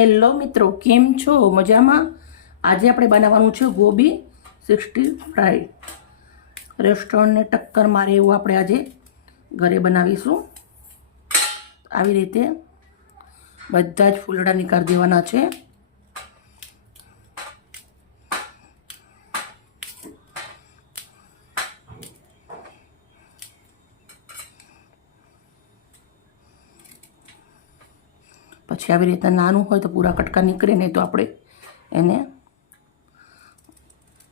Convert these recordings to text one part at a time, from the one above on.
Hello મિત્રો, કેમ છો? મજામાં? આજે આપણે બનાવવાનું છે ગોબી 65। રેસ્ટોરન્ટને ટક્કર મારે એવું આપણે આજે ઘરે બનાવીશું। આવી રીતે બધા જ ફૂલડા નીકાળી દેવાના છે। પછી આવી રીતે નાનું હોય તો પૂરા કટકા નીકળે, નહીં તો આપણે એને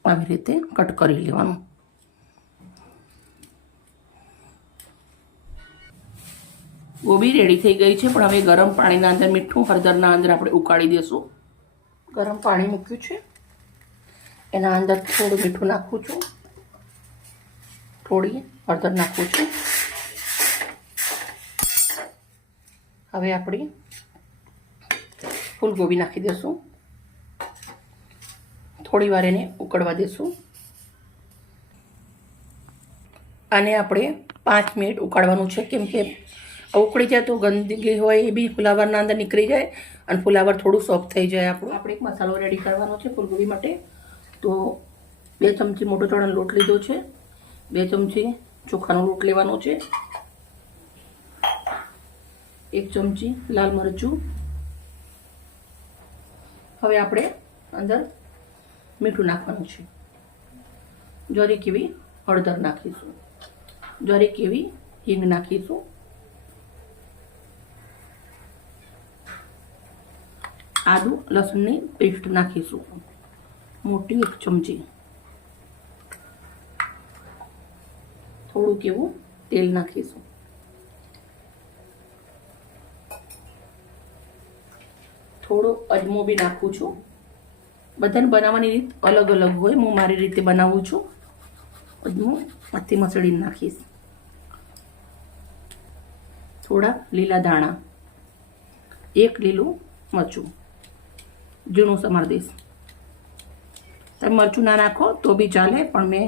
આવી રીતે કટ કરી લેવાનું। ગોબી રેડી થઈ ગઈ છે, પણ હવે ગરમ પાણીના અંદર મીઠું હળદરના અંદર આપણે ઉકાળી દઈશું। ગરમ પાણી મૂક્યું છે, એના અંદર થોડું મીઠું નાખું છું, થોડી હળદર નાખું છું। હવે આપણી ફૂલગોબી નાખી દઈશું, થોડી વાર એને ઉકળવા દઈશું। આને આપણે 5 મિનિટ ઉકાળવાનું છે, કેમ કે ઉકળી જાય તો ગંદકી હોય એ બી ફુલાવરના અંદર નીકળી જાય અને ફુલાવર થોડું સોફ્ટ થઈ જાય આપણું। આપણે એક મસાલો રેડી કરવાનો છે ફૂલગોબી માટે। તો 2 ચમચી મોટો ચણાનો લોટ લીધો છે, 2 ચમચી ચોખાનો લોટ લેવાનો છે, 1 ચમચી લાલ મરચું। હવે આપણે અંદર મીઠું નાખવાનું છે, જરીક એવી હળદર નાખીશું, જરીક એવી હિંગ નાખીશું, આદુ લસણની પેસ્ટ નાખીશું, મોટી 1 ચમચી, થોડુંક એવું તેલ નાખીશું, થોડો અજમો બી નાખું છું। બધાને બનાવવાની રીત અલગ અલગ હોય, હું મારી રીતે બનાવું છું। અજમો આથી મસળીને નાખીશ, થોડા લીલા દાણા, 1 લીલું મરચું ઝીણું સમારી દઈશ। તમે મરચું ના નાખો તો બી ચાલે, પણ મેં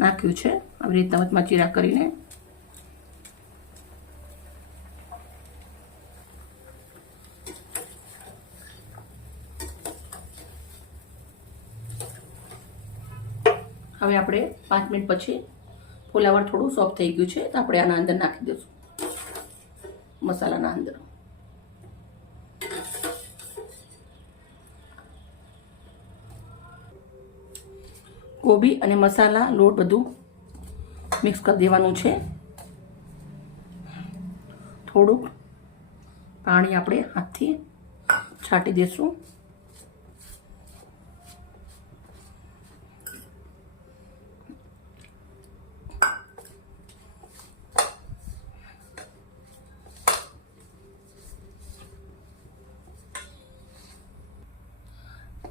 નાખ્યું છે આવી રીતે વચમાં ચીરા કરીને। હવે આપણે 5 મિનિટ પછી ફુલાવર થોડું સોફ્ટ થઈ ગયું છે, તો આપણે આના અંદર નાખી દઈશું મસાલાના અંદર। ગોબી અને મસાલા લોટ બધું મિક્સ કરી દેવાનું છે। થોડુંક પાણી આપણે હાથથી છાંટી દઈશું,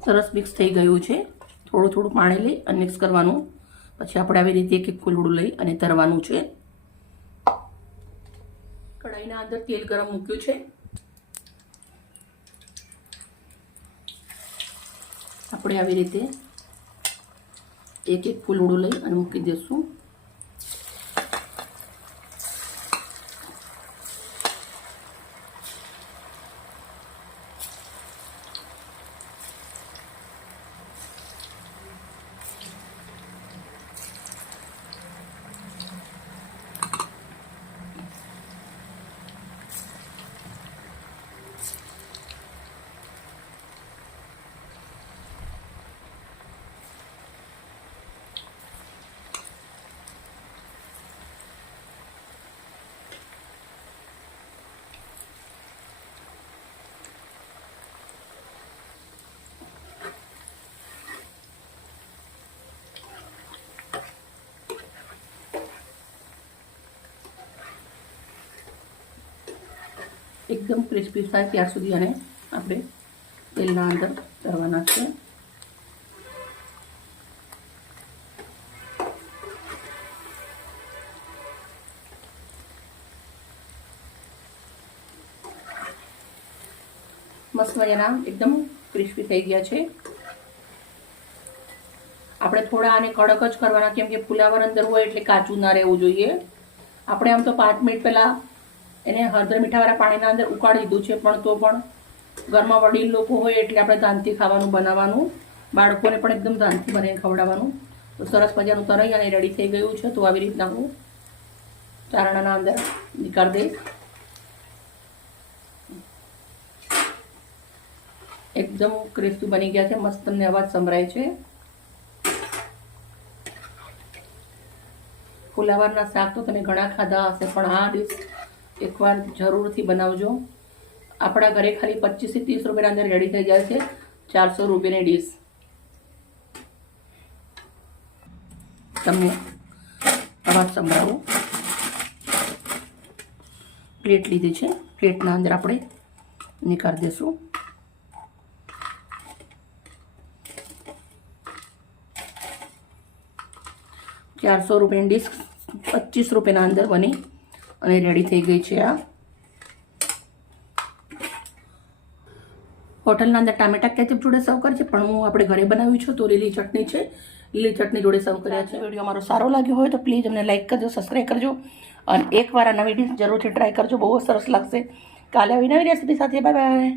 સરસ મિક્સ થઈ ગયું છે। થોડું થોડું પાણી લઈ અને મિક્સ કરવાનું, પછી આપણે આવી રીતે એક ફૂલડું લઈ અને તરવાનું છે। કઢાઈના અંદર તેલ ગરમ મૂક્યું છે, આપણે આવી રીતે એક ફૂલડું લઈ અને મૂકી દઈશું। એકદમ ક્રિસ્પી થાય ત્યાર સુધી આને આપણે તેલના અંદર તળવાના છે। મસ્ત મજાના એકદમ ક્રિસ્પી થઈ ગયા છે। આપણે થોડા આને કડક જ કરવાના, કેમ કે ફુલાવર અંદર હોય એટલે કાચું ના રહેવું જોઈએ। આપણે આમ તો 5 મિનિટ પહેલાં એને હળદર મીઠાવાળા પાણીના અંદર ઉકાળી દીધું છે, પણ તો પણ ઘરમાં વડીલ લોકો હોય એટલે આપણે ધ્યાનથી ખાવાનું બનાવવાનું, બાળકોને પણ એકદમ ધ્યાનથી બનાવીને ખવડાવવાનું. તો સરસ મજાનું તરાઈ અને રેડી થઈ ગયું છે. તો આવી રીતના હું ચારણાના અંદર નીકાળી દઈશ. એકદમ ક્રિસ્પી બની ગયા છે, મસ્ત તમને અવાજ સંભળાય છે. ફુલાવરના શાક તો તમે ઘણા ખાધા હશે, પણ આ ડીશ એકવાર જરૂરથી બનાવજો. આપણા ઘરે ખાલી 25 થી 30 રૂપિયાના અંદર રેડી થઈ જાય છે 400 રૂપિયાની ડીશ. તમને અવાજ સંભળાવું. પ્લેટ લીધી છે, પ્લેટના અંદર આપણે નીકાળી દઈશું. ₹400 ડીશ 25 રૂપિયાના અંદર બની અને રેડી થઈ ગઈ છે. આ હોટલના અંદર ટામેટા કેચઅપ જોડે સર્વ કરે છે, પણ હું આપણે ઘરે બનાવ્યું છું તો લીલી ચટણી છે, લીલી ચટણી જોડે સર્વ કર્યા છે. વિડીયો મારો સારો લાગ્યો હોય તો પ્લીઝ અમને લાઈક કરજો, સબસ્ક્રાઈબ કરજો અને એકવાર આ નવી ડીશ જરૂરથી ટ્રાય કરજો, બહુ સરસ લાગશે. કાલે આવી નવી રેસીપી સાથે બાય બાય.